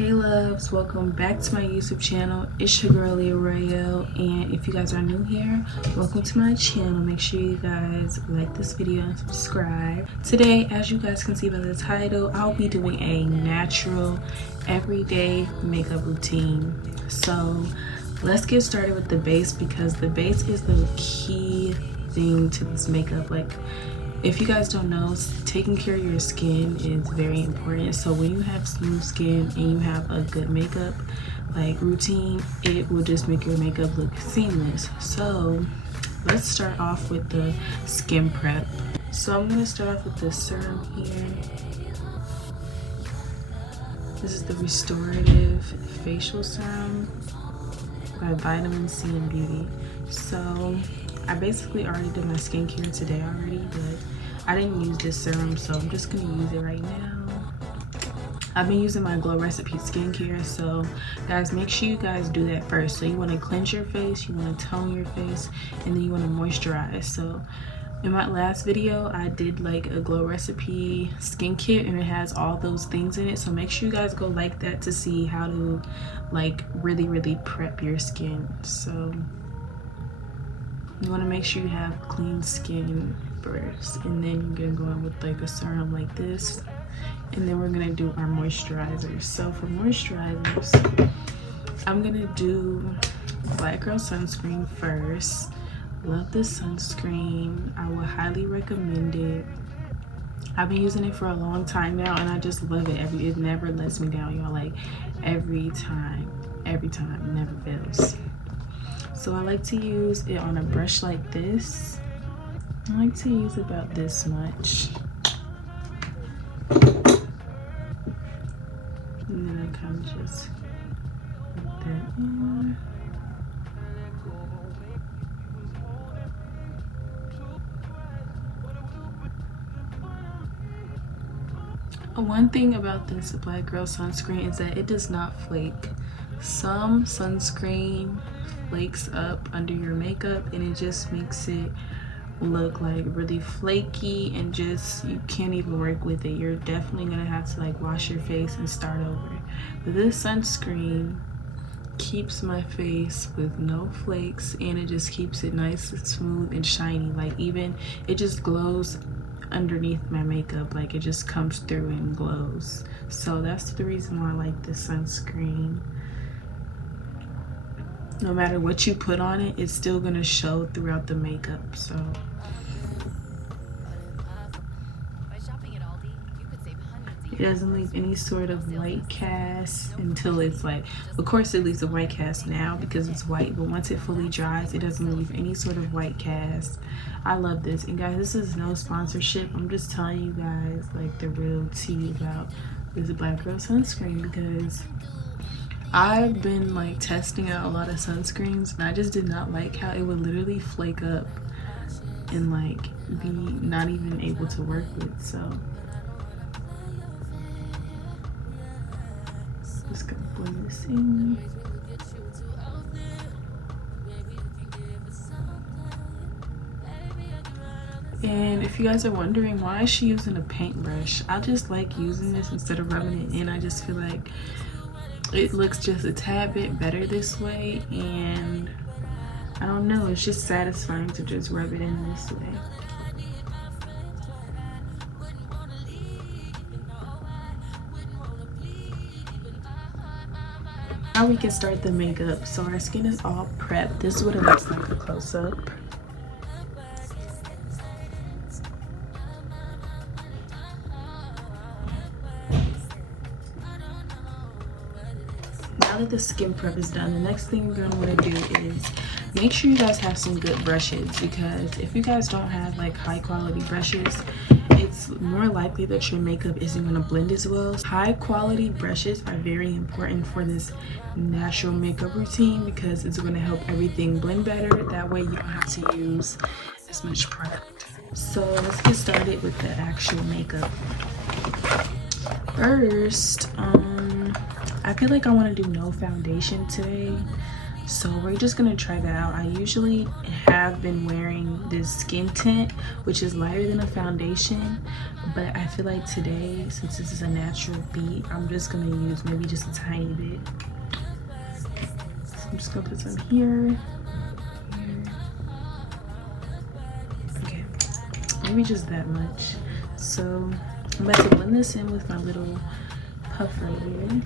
Hey loves, welcome back to my YouTube channel. It's your girl Eyebrow, and if you guys are new here, welcome to my channel. Make sure you guys like this video and subscribe. Today, as you guys can see by the title, I'll be doing a natural everyday makeup routine. So let's get started with the base, because the base is the key thing to this makeup. Like, if you guys don't know, taking care of your skin is very important. So when you have smooth skin and you have a good makeup like routine, it will just make your makeup look seamless. So let's start off with the skin prep. So I'm going to start off with this serum here. This is the Restorative Facial Serum by Vitamin C and Beauty. So I basically already did my skincare today already, but I didn't use this serum, so I'm just gonna use it right now. I've been using my Glow Recipe skincare, so guys, make sure you guys do that first. So you want to cleanse your face, you want to tone your face, and then you want to moisturize. So in my last video, I did like a Glow Recipe skin kit, and it has all those things in it. So make sure you guys go like that to see how to like really prep your skin. So you want to make sure you have clean skin first, and then you're gonna go in with like a serum like this, and then we're gonna do our moisturizers. So for moisturizers, I'm gonna do Black Girl sunscreen first. Love this sunscreen. I would highly recommend it. I've been using it for a long time now, and I just love it. It never lets me down, y'all. Like every time, it never fails. So I like to use it on a brush like this. I like to use about this much. And then I kind of just put that in. One thing about this Black Girl sunscreen is that it does not flake. Some sunscreen flakes up under your makeup, and it just makes it look like really flaky, and just you can't even work with it. You're definitely gonna have to like wash your face and start over. But this sunscreen keeps my face with no flakes, and it just keeps it nice and smooth and shiny. Like, even it just glows underneath my makeup, like it just comes through and glows. So that's the reason why I like this sunscreen. No matter what you put on it, it's still gonna show throughout the makeup. So it doesn't leave any sort of white cast until it's like, of course it leaves a white cast now because it's white, but once it fully dries, it doesn't leave any sort of white cast. I love this. And guys, this is no sponsorship. I'm just telling you guys like the real tea about this Black Girl sunscreen, because I've been like testing out a lot of sunscreens, and I just did not like how it would literally flake up and like be not even able to work with. So just gonna blend this in. And if you guys are wondering why is she using a paintbrush, I just like using this instead of rubbing it in. I just feel like it looks just a tad bit better this way, and I don't know, it's just satisfying to just rub it in this way. Now we can start the makeup. So our skin is all prepped. This is what it looks like a close-up. Now that the skin prep is done, the next thing you're going to want to do is make sure you guys have some good brushes, because if you guys don't have like high quality brushes, it's more likely that your makeup isn't going to blend as well. High quality brushes are very important for this natural makeup routine, because it's going to help everything blend better. That way you don't have to use as much product. So let's get started with the actual makeup. First, I feel like I want to do no foundation today. So we're just gonna try that out. I usually have been wearing this skin tint, which is lighter than a foundation, but I feel like today, since this is a natural beat, I'm just gonna use maybe just a tiny bit. So I'm just gonna put some here. Okay, maybe just that much. So I'm about to blend this in with my little puffer here.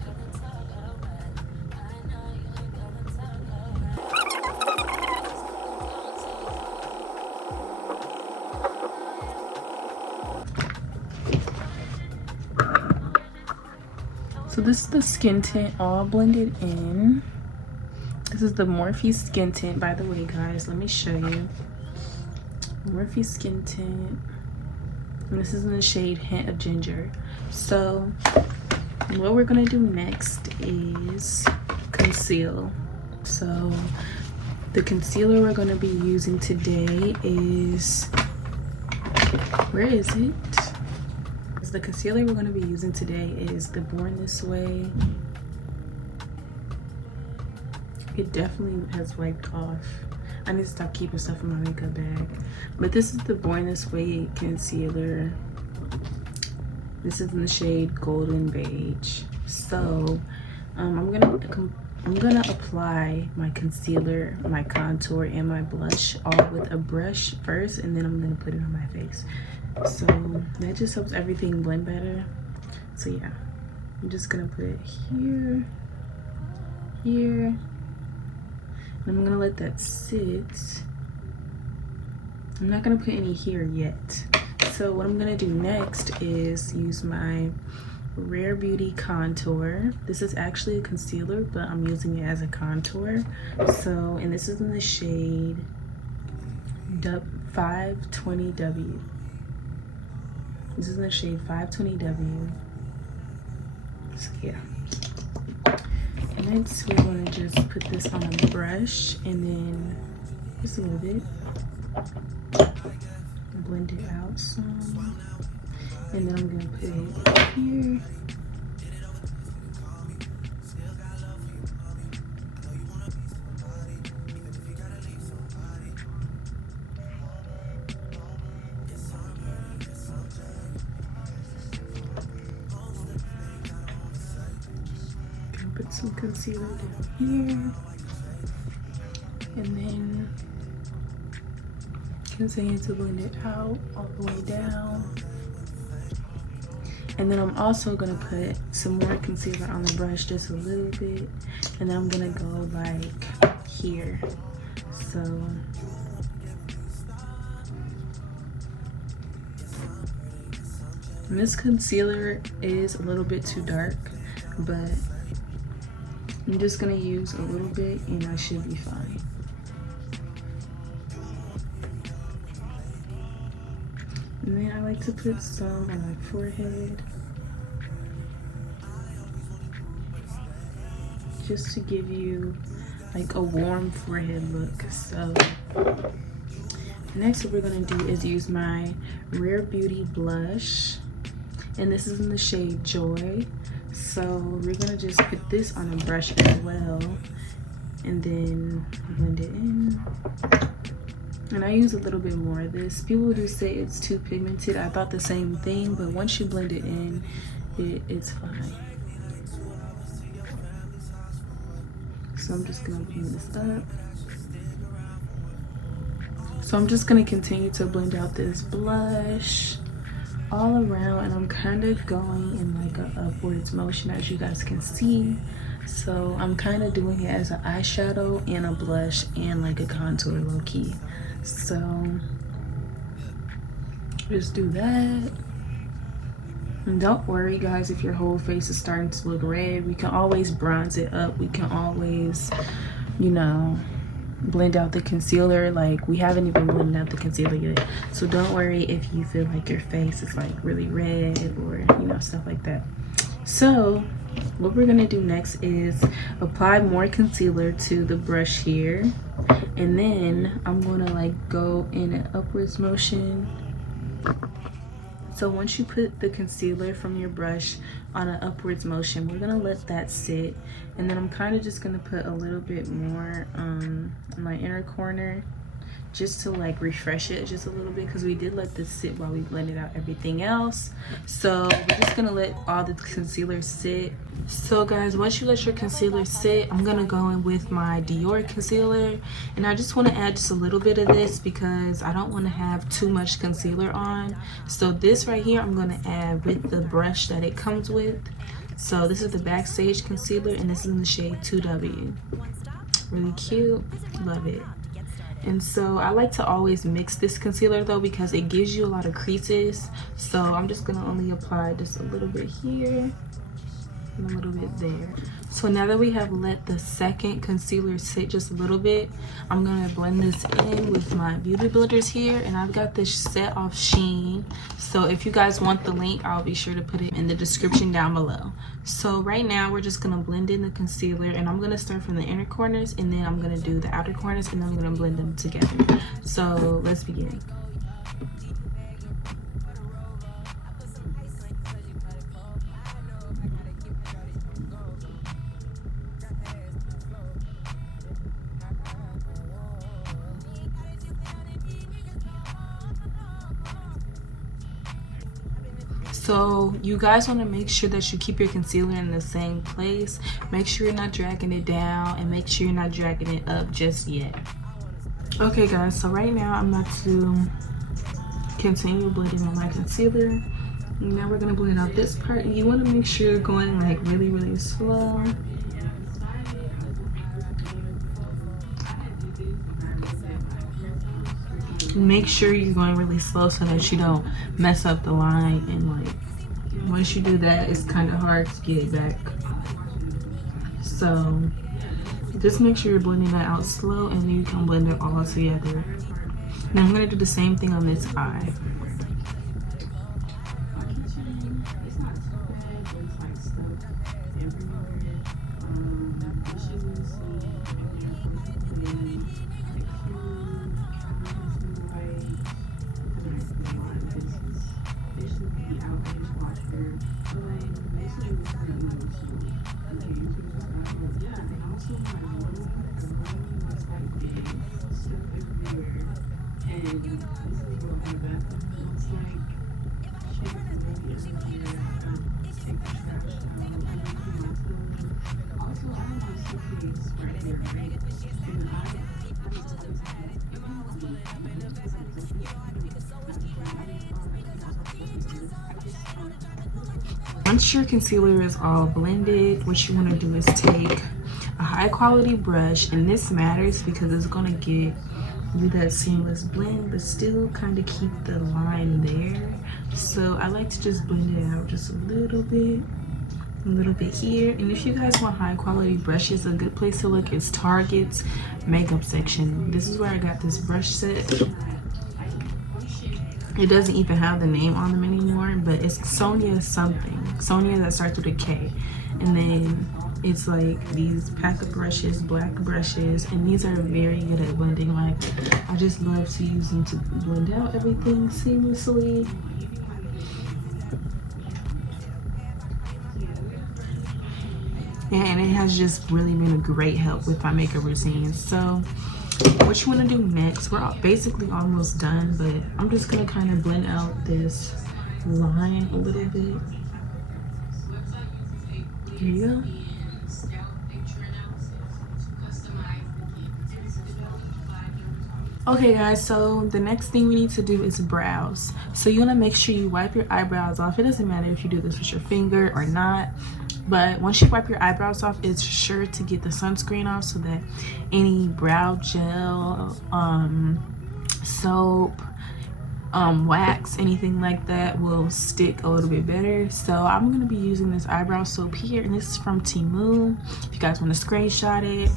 So this is the skin tint all blended in. This is the Morphe skin tint, by the way, guys. Let me show you. Morphe skin tint. And this is in the shade Hint of Ginger. So what we're gonna do next is conceal. So the concealer we're gonna be using today is, where is it? The concealer we're going to be using today is the Born This Way. It definitely has wiped off. I need to stop keeping stuff in my makeup bag. But this is the Born This Way concealer. This is in the shade Golden Beige. So I'm gonna apply my concealer, my contour, and my blush all with a brush first, and then I'm gonna put it on my face. So that just helps everything blend better. So yeah, I'm just gonna put it here, here, and I'm gonna let that sit. I'm not gonna put any here yet. So what I'm gonna do next is use my Rare Beauty contour. This is actually a concealer, but I'm using it as a contour. So, and this is in the shade 520W. This is in the shade 520W. So yeah. And next we're gonna just put this on a brush and then just a little bit. Blend it out some. And then I'm gonna put it here. Put some concealer down here, and then continue to blend it out all the way down. And then I'm also gonna put some more concealer on the brush, just a little bit, and then I'm gonna go like here. So and this concealer is a little bit too dark, but I'm just gonna use a little bit and I should be fine. And then I like to put some on my forehead, just to give you like a warm forehead look. So next what we're gonna do is use my Rare Beauty blush, and this is in the shade Joy. So we're gonna just put this on a brush as well, and then blend it in. And I use a little bit more of this. People do say it's too pigmented. I thought the same thing, but once you blend it in, it's fine. So I'm just gonna clean this up. So I'm just gonna continue to blend out this blush all around, and I'm kind of going in like a upwards motion, as you guys can see. So I'm kind of doing it as an eyeshadow and a blush and like a contour low-key. So just do that. And don't worry guys if your whole face is starting to look red. We can always bronze it up. We can always, you know, blend out the concealer. Like, we haven't even blended out the concealer yet, so don't worry if you feel like your face is like really red or, you know, stuff like that. So what we're gonna do next is apply more concealer to the brush here, and then I'm gonna like go in an upwards motion. So once you put the concealer from your brush on an upwards motion, we're gonna let that sit, and then I'm kind of just gonna put a little bit more in my inner corner, just to like refresh it just a little bit, because we did let this sit while we blended out everything else. So we're just gonna let all the concealer sit. So guys, once you let your concealer sit, I'm gonna go in with my Dior concealer, and I just want to add just a little bit of this because I don't want to have too much concealer on. So this right here I'm gonna add with the brush that it comes with. So this is the Backstage concealer, and this is in the shade 2W. Really cute, love it. And so I like to always mix this concealer though, because it gives you a lot of creases. So I'm just gonna only apply just a little bit here and a little bit there. So now that we have let the second concealer sit just a little bit, I'm gonna blend this in with my beauty blenders here, and I've got this set off Sheen. So if you guys want the link, I'll be sure to put it in the description down below. So right now we're just gonna blend in the concealer, and I'm gonna start from the inner corners, and then I'm gonna do the outer corners, and then I'm gonna blend them together. So let's begin. So you guys want to make sure that you keep your concealer in the same place. Make sure you're not dragging it down, and make sure you're not dragging it up just yet. Okay guys, so right now I'm about to continue blending on my concealer. Now we're gonna blend out this part. You want to make sure you're going like really slow. Make sure you're going really slow so that you don't mess up the line, and like once you do that, it's kind of hard to get it back. So just make sure you're blending that out slow, and then you can blend it all together. Now I'm going to do the same thing on this eye. Once your concealer is all blended, what you want to do is take a high quality brush, and this matters because it's going to get you that seamless blend but still kind of keep the line there. So I like to just blend it out just a little bit here. And if you guys want high quality brushes, a good place to look is Target's makeup section. This is where I got this brush set. It doesn't even have the name on them anymore, but it's Sonia something. Sonia that starts with a K. And then it's like these pack of brushes, black brushes, and these are very good at blending. Like, I just love to use them to blend out everything seamlessly. And it has just really been a great help with my makeup routine. So what you want to do next, we're basically almost done, but I'm just gonna kind of blend out this line a little bit. Here you go. Okay guys, so the next thing we need to do is brows. So you want to make sure you wipe your eyebrows off. It doesn't matter if you do this with your finger or not, but once you wipe your eyebrows off, it's sure to get the sunscreen off so that any brow gel, soap, wax, anything like that will stick a little bit better. So I'm going to be using this eyebrow soap here, and this is from Temu. If you guys want to screenshot it,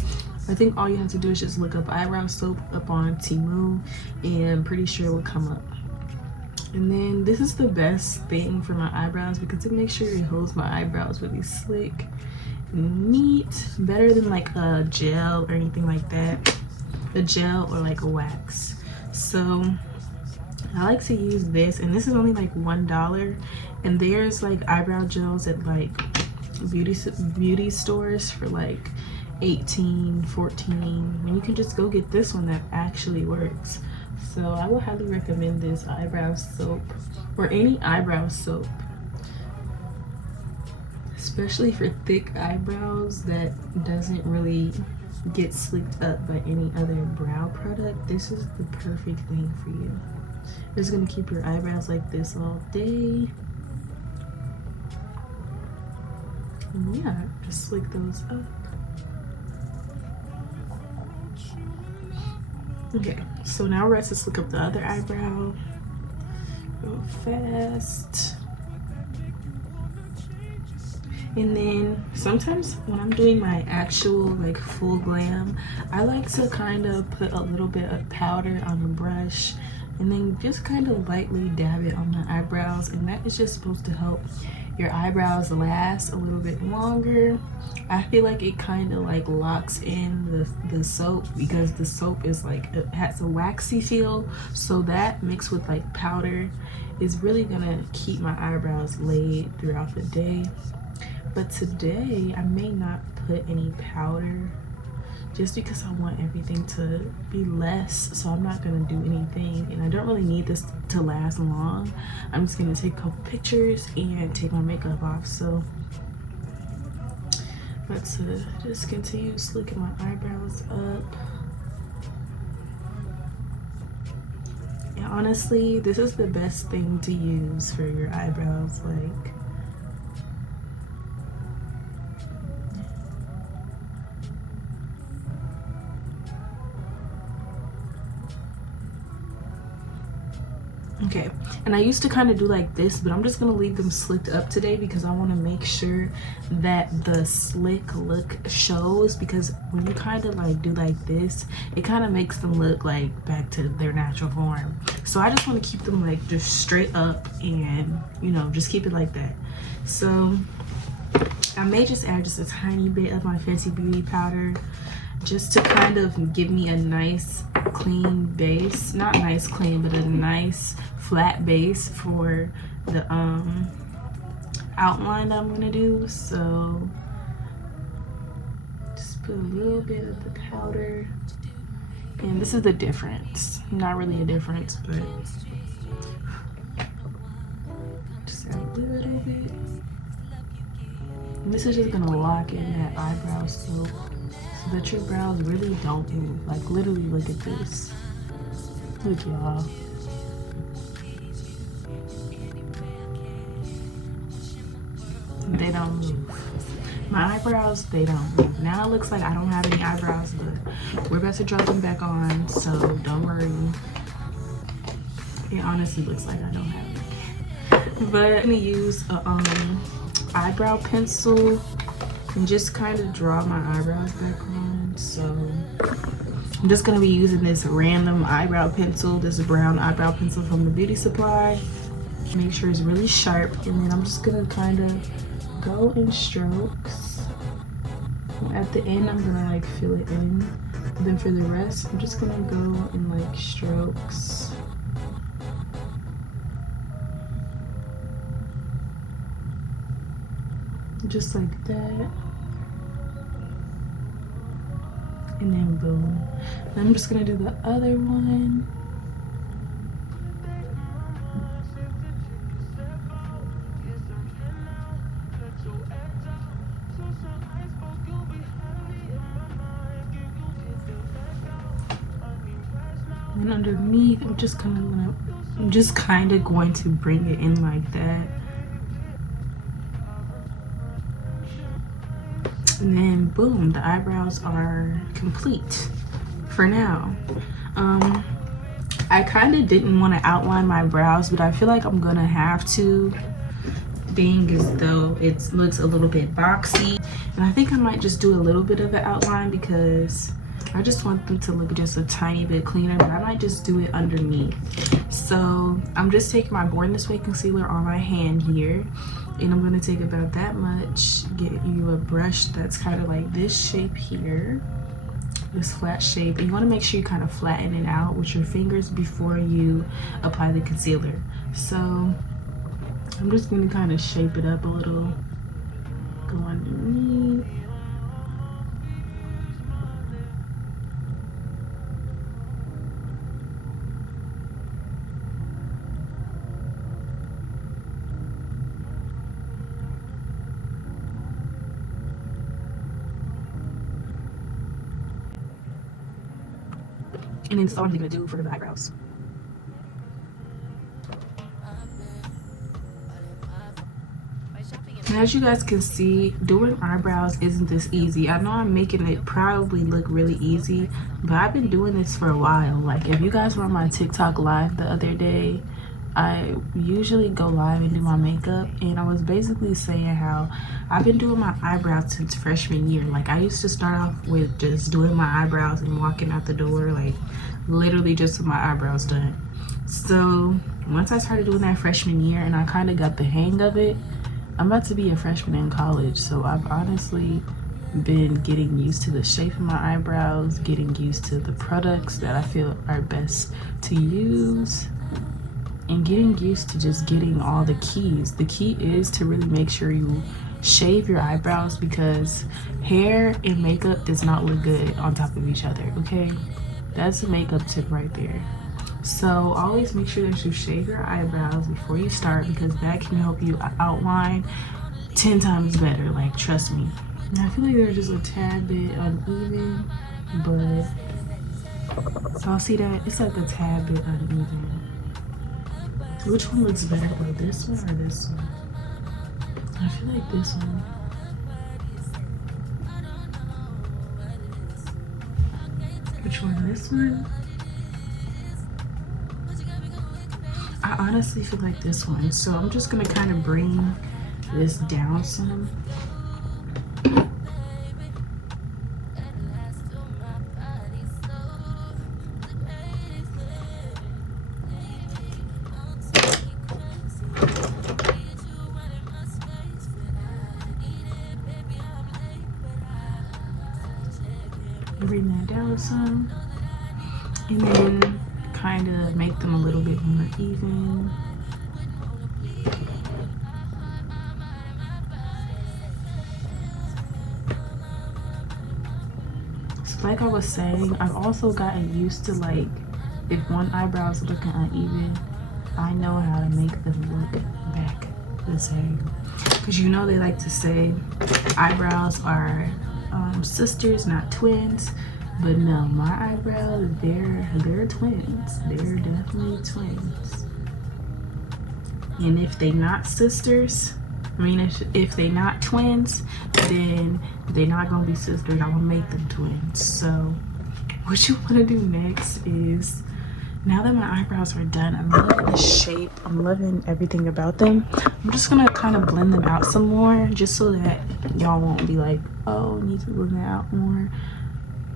I think all you have to do is just look up eyebrow soap up on Temu, and I'm pretty sure it will come up. And then this is the best thing for my eyebrows because it makes sure it holds my eyebrows really slick and neat, better than like a gel or anything like that, a gel or like a wax. So I like to use this, and this is only like $1, and there's like eyebrow gels at like beauty stores for like 18, 14, and you can just go get this one that actually works. So I will highly recommend this eyebrow soap, or any eyebrow soap, especially for thick eyebrows that doesn't really get slicked up by any other brow product. This is the perfect thing for you. It's gonna keep your eyebrows like this all day. And yeah, just slick those up. Okay, so now let's just slick up the other eyebrow real fast. And then sometimes when I'm doing my actual like full glam, I like to kind of put a little bit of powder on the brush and then just kind of lightly dab it on my eyebrows, and that is just supposed to help your eyebrows last a little bit longer. I feel like it kind of like locks in the soap, because the soap is like, it has a waxy feel, so that mixed with like powder is really gonna keep my eyebrows laid throughout the day. But today I may not put any powder just because I want everything to be less, so I'm not gonna do anything, and I don't really need this to last long. I'm just gonna take a couple pictures and take my makeup off. So let's just continue slicking my eyebrows up. And honestly, this is the best thing to use for your eyebrows. Like, okay, and I used to kind of do like this, but I'm just gonna leave them slicked up today because I want to make sure that the slick look shows, because when you kind of like do like this, it kind of makes them look like back to their natural form. So I just want to keep them like just straight up, and you know, just keep it like that. So I may just add just a tiny bit of my Fenty Beauty powder just to kind of give me a nice clean base, not nice clean, but a nice flat base for the outline that I'm gonna do. So just put a little bit of the powder, and this is the difference, not really a difference, but just add a little bit. And this is just gonna lock in that eyebrow soap so that your brows really don't move. Like, literally, look at this. Look, y'all. They don't move. My eyebrows, they don't move. Now it looks like I don't have any eyebrows, but we're about to drop them back on, so don't worry. It honestly looks like I don't have any. But I'm gonna use a eyebrow pencil and just kind of draw my eyebrows back on. So I'm just gonna be using this random eyebrow pencil, this brown eyebrow pencil from the beauty supply. Make sure it's really sharp, and then I'm just gonna kind of go in strokes. At the end, I'm gonna like fill it in. And then for the rest, I'm just gonna go in like strokes. Just like that. And then boom. Then I'm just gonna do the other one. And underneath, I'm just kind of going to bring it in like that. And then boom, the eyebrows are complete for now. I kind of didn't want to outline my brows, but I feel like I'm gonna have to, being as though it looks a little bit boxy. And I think I might just do a little bit of an outline because I just want them to look just a tiny bit cleaner, but I might just do it underneath. So I'm just taking my Born This Way concealer on my hand here, and I'm gonna take about that much, get you a brush that's kind of like this shape here, this flat shape, and you want to make sure you kind of flatten it out with your fingers before you apply the concealer. So I'm just going to kind of shape it up a little, go underneath. And then that's all I'm gonna do for the eyebrows. And as you guys can see, doing eyebrows isn't this easy. I know I'm making it probably look really easy, but I've been doing this for a while. Like, if you guys were on my TikTok live the other day, I usually go live and do my makeup, and I was basically saying how I've been doing my eyebrows since freshman year. Like, I used to start off with just doing my eyebrows and walking out the door, like literally just with my eyebrows done. So once I started doing that freshman year and I kind of got the hang of it, I'm about to be a freshman in college, so I've honestly been getting used to the shape of my eyebrows, getting used to the products that I feel are best to use, and getting used to just getting all the keys. The key is to really make sure you shave your eyebrows, because hair and makeup does not look good on top of each other, okay? That's a makeup tip right there. So always make sure that you shave your eyebrows before you start, because that can help you outline 10 times better, like, trust me. And I feel like they're just a tad bit uneven, but so I'll see that it's like a tad bit uneven. Which one looks better, though, this one or this one? I feel like this one. Which one? This one? I honestly feel like this one. So I'm just gonna kind of bring this down some. Bring that down some, and then kind of make them a little bit more even. So like I was saying, I've also gotten used to, like, if one eyebrow is looking uneven, I know how to make them look back the same. Because you know they like to say eyebrows are sisters, not twins. But no, my eyebrows, they're twins. They're definitely twins. And if they not sisters, I mean, if they not twins, then they're not gonna be sisters. I'm gonna make them twins. So what you wanna do next is, now that my eyebrows are done, I'm loving the shape, I'm loving everything about them. I'm just gonna kind of blend them out some more, just so that y'all won't be like, oh, need to blend that out more.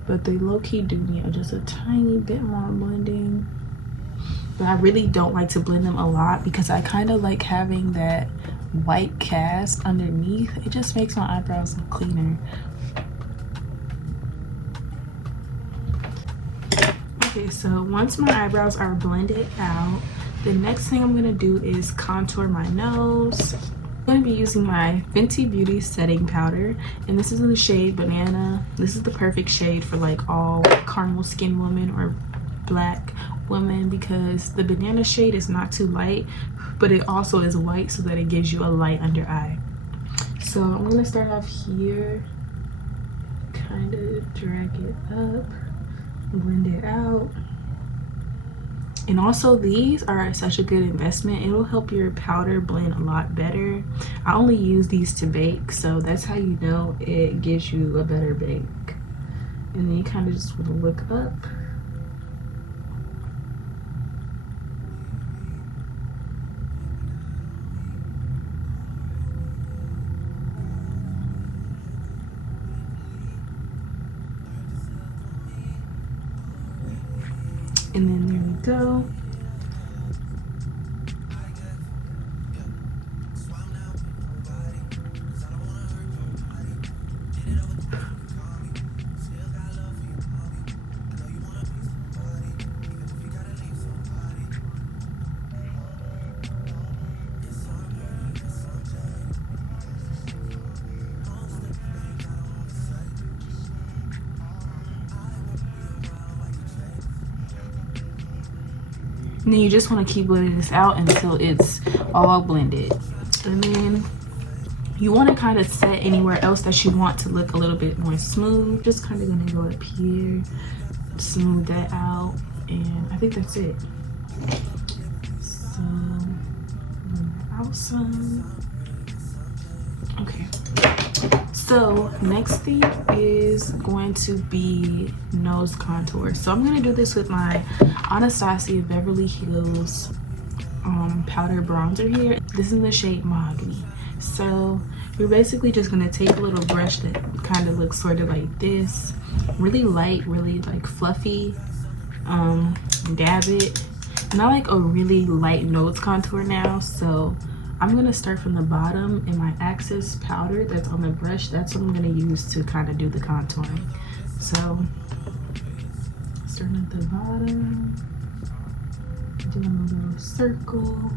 But they low-key do need just a tiny bit more blending. But I really don't like to blend them a lot, because I kind of like having that white cast underneath. It just makes my eyebrows look cleaner. Okay, so once my eyebrows are blended out, the next thing I'm gonna do is contour my nose. I'm going to be using my Fenty Beauty setting powder, and this is in the shade Banana. This is the perfect shade for like all caramel skin women or black women, because the banana shade is not too light, but it also is white, so that it gives you a light under eye. So I'm going to start off here, kind of drag it up, blend it out. And also, these are such a good investment. It'll help your powder blend a lot better. I only use these to bake, so that's how you know it gives you a better bake. And then you kind of just want to look up. And then there we go. And then you just want to keep blending this out until it's all blended. And then you want to kind of set anywhere else that you want to look a little bit more smooth. Just kind of going to go up here, smooth that out, and I think that's it. So, awesome. Okay. So next thing is going to be nose contour. So I'm going to do this with my Anastasia Beverly Hills powder bronzer here. This is in the shade Mahogany. So you're basically just going to take a little brush that kind of looks sort of like this, really light, really like fluffy, dab it. And I like a really light nose contour now, so I'm going to start from the bottom, and my Access powder that's on the brush, that's what I'm going to use to kind of do the contouring. So starting at the bottom, doing a little circle.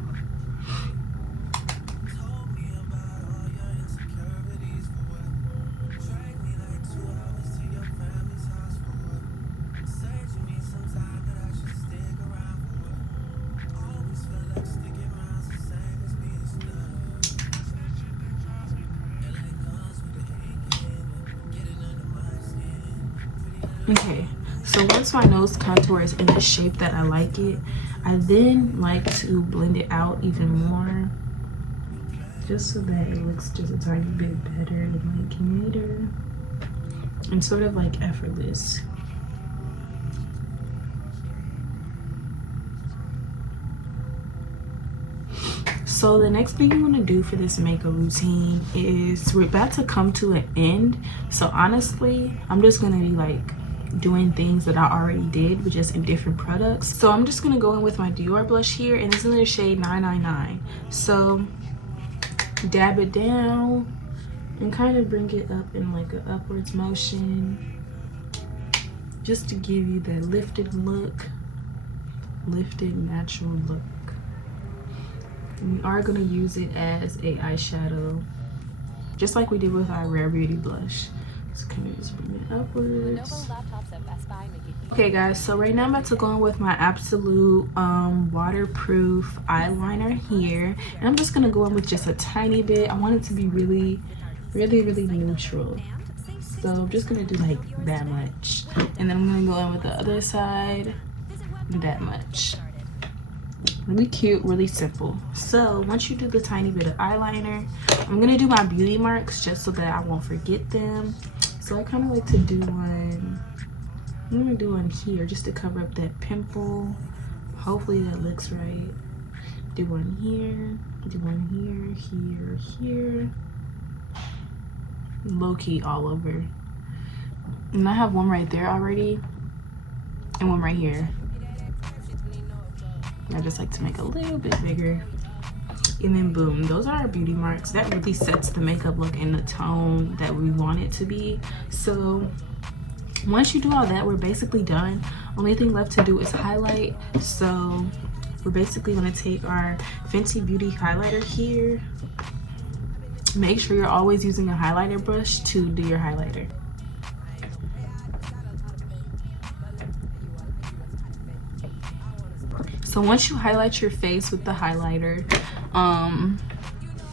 Okay, so once my nose contour is in the shape that I like it, I then like to blend it out even more, just so that it looks just a tiny bit better and like neater and sort of like effortless. So the next thing you want to do for this makeup routine is, we're about to come to an end. So honestly, I'm just going to be like doing things that I already did, but just in different products. So I'm just going to go in with my Dior blush here, and it's in the shade 999. So dab it down and kind of bring it up in like an upwards motion, just to give you that lifted look, lifted natural look. And we are going to use it as a eyeshadow, just like we did with our Rare Beauty blush. So kind of just bring it upwards. Okay guys, so right now I'm about to go in with my Absolute waterproof eyeliner here, and I'm just going to go in with just a tiny bit. I want it to be really neutral, so I'm just going to do like that much, and then I'm going to go in with the other side, that much. Really cute, really simple. So once you do the tiny bit of eyeliner, I'm gonna do my beauty marks just so that I won't forget them. So I kind of like to do one, I'm gonna do one here just to cover up that pimple. Hopefully that looks right. Do one here, do one here, low-key all over. And I have one right there already and one right here. I just like to make a little bit bigger, and then boom, those are our beauty marks. That really sets the makeup look in the tone that we want it to be. So once you do all that, we're basically done. Only thing left to do is highlight. So we're basically going to take our Fenty Beauty highlighter here. Make sure you're always using a highlighter brush to do your highlighter. So once you highlight your face with the highlighter,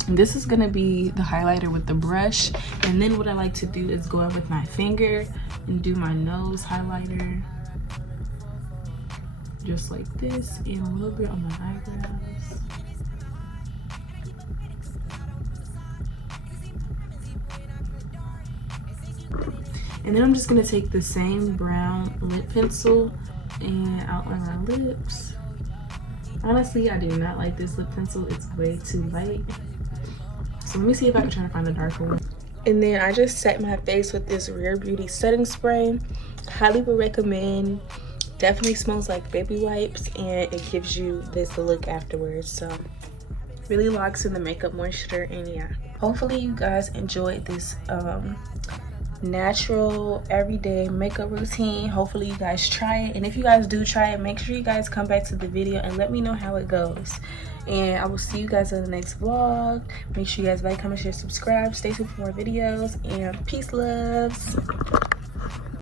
this is gonna be the highlighter with the brush, and then what I like to do is go in with my finger and do my nose highlighter, just like this, and a little bit on my eyebrows. And then I'm just gonna take the same brown lip pencil and outline my lips. Honestly, I do not like this lip pencil. It's way too light. So let me see if I can try to find a darker one. And then I just set my face with this Rare Beauty setting spray. Highly would recommend. Definitely smells like baby wipes, and it gives you this look afterwards. So really locks in the makeup moisture, and yeah. Hopefully you guys enjoyed this natural everyday makeup routine. Hopefully you guys try it, and if you guys do try it, make sure you guys come back to the video and let me know how it goes. And I will see you guys in the next vlog. Make sure you guys like, comment, share, subscribe. Stay tuned for more videos, and peace, loves.